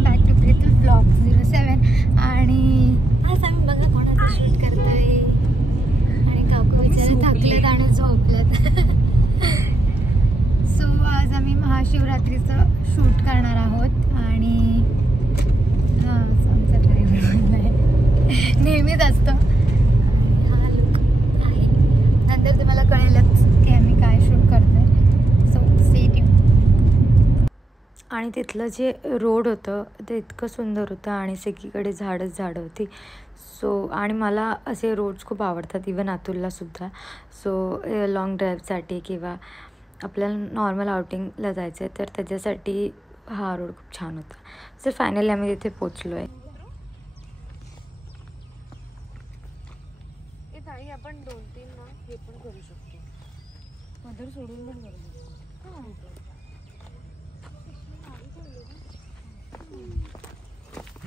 Welcome back to Preetal blog 07. आणि आज आम्ही बघा कोणाचं शूट करतोय आणि काकू बिचारे थकलेत आणि झोपलेत. सो आज आम्ही महाशिवरात्रीचं शूट करणार आहोत आणि आमचा ड्रायव्हर आहे नेहमीच असतं. हा लुक आहे, नंतर तुम्हाला कळेलच की आम्ही काय शूट करतोय. So stay tune. आणि तिथलं जे रोड होतं ते इतकं सुंदर होतं आणि सगळीकडे झाडच झाडं होती. सो आणि मला असे रोड्स खूप आवडतात, इवन अतुललासुद्धा. सो लाँग ड्राईव्हसाठी किंवा आपल्याला नॉर्मल आउटिंगला जायचं आहे तर त्याच्यासाठी हा रोड खूप छान होता. सर फायनली आम्ही तिथे पोचलो आहे. आपण 2-3 ना हे पण करू शकतो, पदर सोडून पण करू शकतो.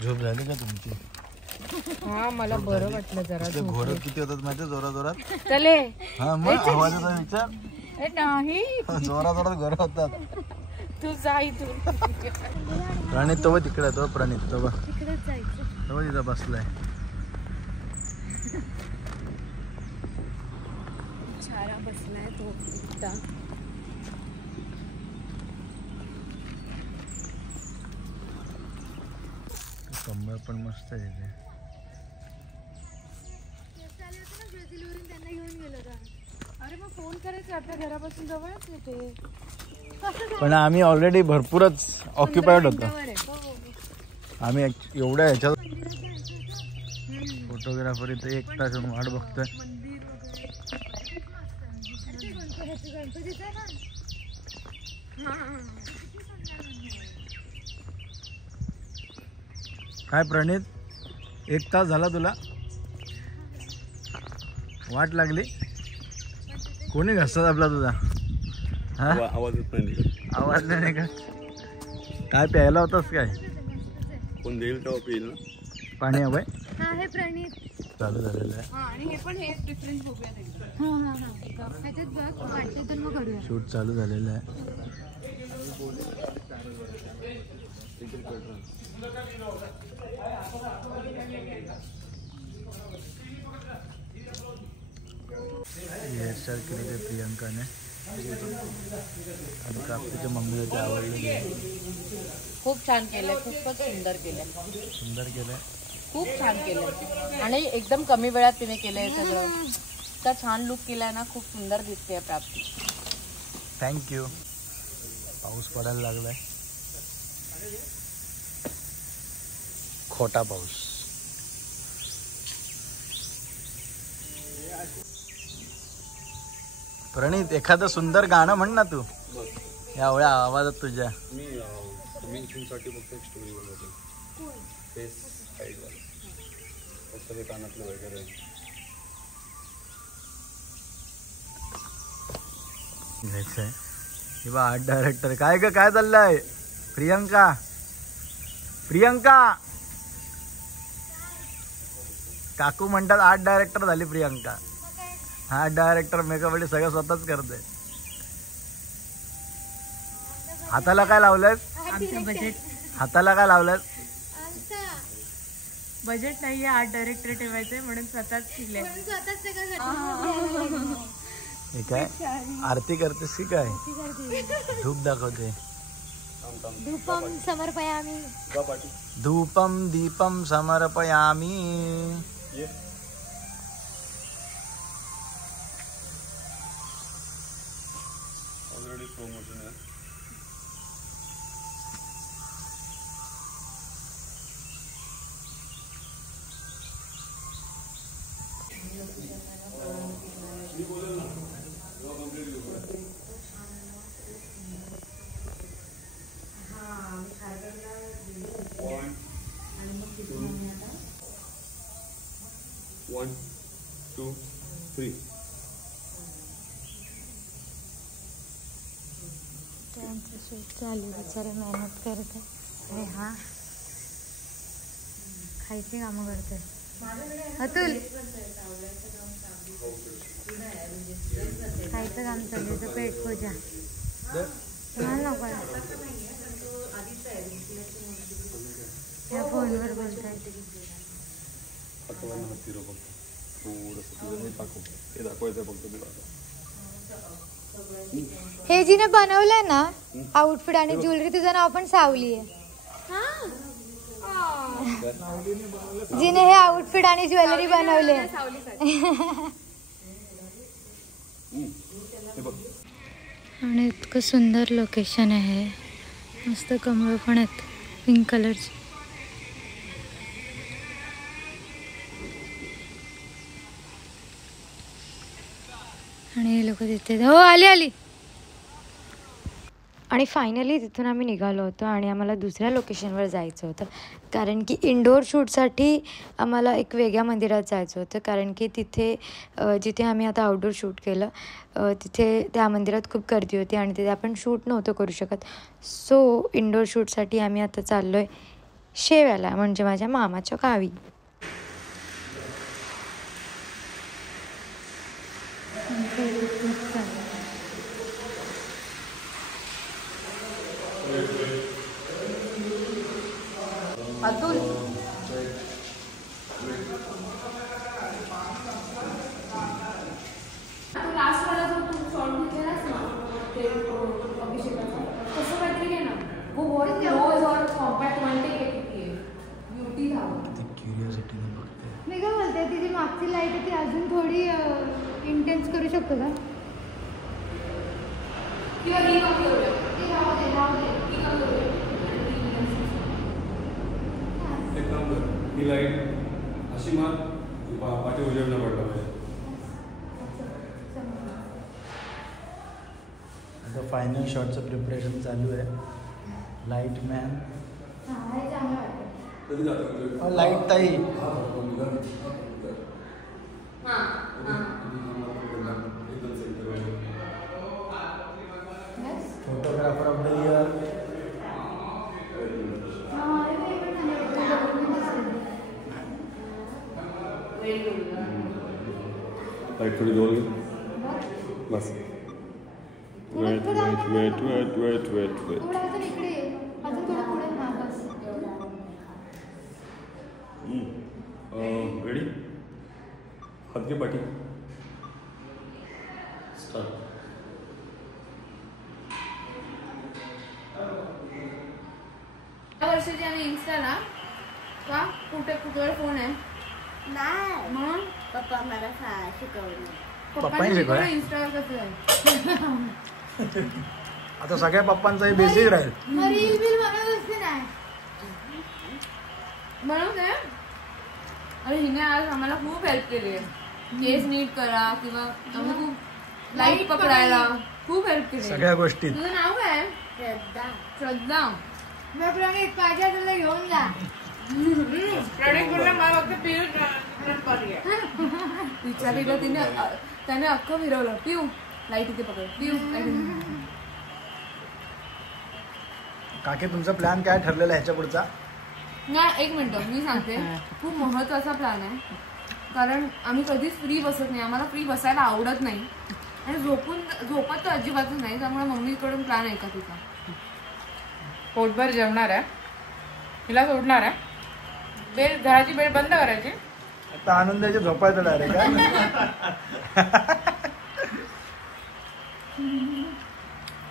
झोप झाली का तुमची? हा मला बरं वाटलं जरा. घोडं किती होतात माहिती जोरा जोरात? चले हा मग आवाजाचा विचार नाही, जोरा जोरात घोडं होतात. तू जा इथून. प्रणित तो तिकडे, तो प्रणित तो तिकडेच जायचं. तो तिथं बसलाय. छारा बसलाय तो एकटा. कंबळ पण मस्त आहे ते. त्यांना घेऊन गेलो का? अरे मग फोन करायचं, आपल्या घरापासून जवळच येते. पण आम्ही ऑलरेडी भरपूरच ऑक्युपाईड होतो. आम्ही एवढ्या ह्याच्यात फोटोग्राफर इथे 1 तास वाट बघतोय. काय प्रणित 1 तास झाला तुला वाट लागली? कोणी घसत आपला तुझा? हा आवाज नाही का? काय प्यायला होतास काय? कोण देईल तेव्हा पिईल ना. पाणी हवंय? हा हे प्रणित चालू झालेलं आहे. आणि हे पण हे डिफरन्स बघूया. ह्याच्यात बघ वाटते तर मग करूया. शूट चालू झालेलं आहे. हेअरस्टाईल केली ते प्रियंकाने आणि कापतीच्या मम्मीला ते आवडले. खूप छान केलंय, खूपच सुंदर केलंय. सुंदर केलंय, खूप छान केलंय आणि एकदम कमी वेळात तिने केलंय सगळं. इतका छान लुक केलाय ना, खूप सुंदर दिसते प्राप्ती. थँक्यू. पाऊस पडायला लागलाय, खोटा पाऊस. प्रणित एखादं सुंदर गाणं म्हण ना तू एवढ्या आवाजात तुझ्या. मी कमिंग सीनसाठी फक्त एक स्टोरी बनवतो. फेस हाईड फक्त हे कानातलं वगैरे. घ्यायचं आहे किंवा आर्ट डायरेक्टर. काय ग काय चाललंय? प्रियंका प्रियंका काकू म्हणतात आर्ट डायरेक्टर झाली प्रियंका. आर्ट डायरेक्टर मेकअप सगळं स्वतःच करते. हाताला काय लावलंय? आमचं बजेट, हाताला काय लावलंय? बजेट नाहीये आर्ट डायरेक्टर ठेवायचंय म्हणून स्वतःच शिकले. हे काय आरती करतेस की काय? धूप दाखवते. धूपम समर्पयामी. धूपम दीपम समर्पयामी. ऑलरेडी प्रमोशन आहे. One, 2, 3. त्यांचं शूट चालू, बिचारे मेहनत करते आणि हा खायची कामं करते. अतुल खायचं काम चालू आहे, पेट पूजा. मला नको फोनवर बोलताय. हातावरनं हात फिरव फक्त थोडंसं तुझं हे दाखव, हे दाखवायचं फक्त तुला. हे जिने बनवलंय ना आउटफिट आणि ज्वेलरी, तुझं नाव पण सावली आहे. जिने हे आउटफिट आणि ज्वेलरी बनवले. आणि इतकं सुंदर लोकेशन आहे, मस्त कमळ पण आहेत पिंक कलरची. आणि हे लोक तिथे हो आली. आणि फायनली तिथून आम्ही निघालो होतो आणि आम्हाला दुसऱ्या लोकेशनवर जायचं होतं, कारण की इंडोर शूटसाठी आम्हाला एक वेगळ्या मंदिरात जायचं होतं. कारण की तिथे जिथे आम्ही आता आउटडोर शूट केलं तिथे त्या मंदिरात खूप गर्दी होती आणि तिथे आपण शूट नव्हतं करू शकत. सो इंडोर शूटसाठी आम्ही आता चाललो आहे शेव्याला, म्हणजे माझ्या मामाच्या गावी. अतुल लास्ट वाला जो तू शॉर्ट घेतलेलास ना ते अभिषेकाचा तसं काहीतरी घे ना. वो बहुत क्लोज और कॉम्पॅक्ट म्हणते की ब्युटी धाव. मी काय बोलते, तिची मागची लाईट आहे ती अजून थोडी इंटेन्स करू शकतो का? किंवा ही कमी करूया. ती राहू दे ही कमी करूया. एक काम कर, ही लाईट अशी मार पाठी उजेडला पडला पाहिजे. आता फायनल शॉटचं प्रिपरेशन चालू आहे. लाईट मॅन कधी जातो लाईट ताई photographer of the year. Light थोडी जवळ घे बस. Wait wait wait wait wait wait wait. Ready? हात घे पाठी. स्टार्ट. त्या वर्षाची आम्ही इन्स्टाला का कुठे कुठे फोन आहे नाही म्हणून पप्पा मला शिकवलं. पप्पांनी शिकवलं? इंस्टावर कसं आहे. आता सगळ्या पप्पांचाही बेसिक राहील. रील बिल बनवत असते नाही म्हणून काय. अरे हिने आज आम्हाला खूप हेल्प केली आहे. केस नीट करा किंवा आम्ही खूप लाईट पकडायला खूप हेल्प केली. सगळ्या गोष्टी. तुझं नाव काय? श्रद्धा. मी प्रणित पाहिजे तुला घेऊन जा. प्रणित बोलला मला फक्त पिऊ विचारलेलं तिने त्याने अख्खं फिरवलं. पिऊ लाईट इथे पकड. पिऊ काकी तुमचा प्लॅन काय ठरलेला ह्याच्या पुढचा? नाही, एक मिनिट मी सांगते. खूप महत्त्वाचा प्लॅन आहे, कारण आम्ही कधीच फ्री बसत नाही. आम्हाला फ्री बसायला आवडत नाही आणि झोपत तर अजिबातच नाही. त्यामुळे मम्मीकडून प्लॅन आहे का तिचा. पोटभर जेवणार आहे, हिला सोडणार आहे, बेल घराची बेल बंद करायची. आता आनंदाची झोपायचं डायरेक्ट.